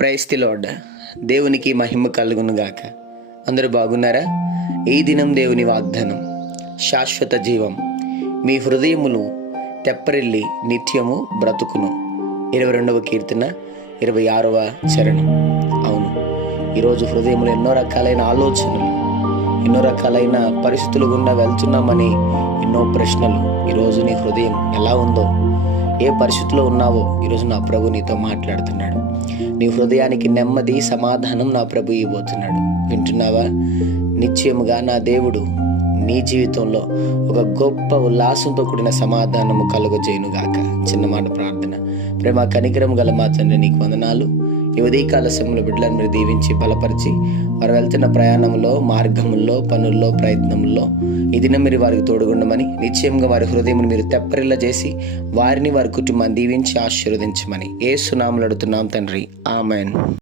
Praise the lord. దేవునికి మహిమ కలుగునుగాక. అందరూ బాగున్నారా? ఈ దినం దేవుని వాగ్దానం, శాశ్వత జీవం మీ హృదయములు తెప్పరిల్లి నిత్యము బ్రతుకును. 22వ కీర్తన 26వ చరణం. అవును, ఈరోజు హృదయంలో ఎన్నో రకాలైన ఆలోచనలు, ఎన్నో రకాలైన పరిస్థితులు గుండా వెళ్తున్నామని ఎన్నో ప్రశ్నలు. ఈరోజు నీ హృదయం ఎలా ఉందో, ఏ పరిస్థితిలో ఉన్నావో ఈరోజు నా ప్రభు నీతో మాట్లాడుతున్నాడు. నీ హృదయానికి నెమ్మది, సమాధానం నా ప్రభు ఇవ్వబోతున్నాడు. వింటున్నావా? నిశ్చయముగా నా దేవుడు నీ జీవితంలో ఒక గొప్ప ఉల్లాసంతో కూడిన సమాధానము కలుగజేయునుగాక. చిన్న మాట ప్రార్థన. ప్రేమ కనికరం గల మా తండ్రి, నీకు వందనాలు. ఈ ఉదయకాల సమయంలో బిడ్డలను మీరు దీవించి బలపరిచి, వారు వెళ్తున్న ప్రయాణంలో, మార్గముల్లో, పనుల్లో, ప్రయత్నంలో ఈ దినం మీరు వారికి తోడుగుండమని, నిశ్చయంగా వారి హృదయమును మీరు తెప్పరిల్ల చేసి వారిని, వారి కుటుంబాన్ని దీవించి ఆశీర్వదించమని యేసు నామములో అడుగుతున్నాం తండ్రి. ఆమెన్.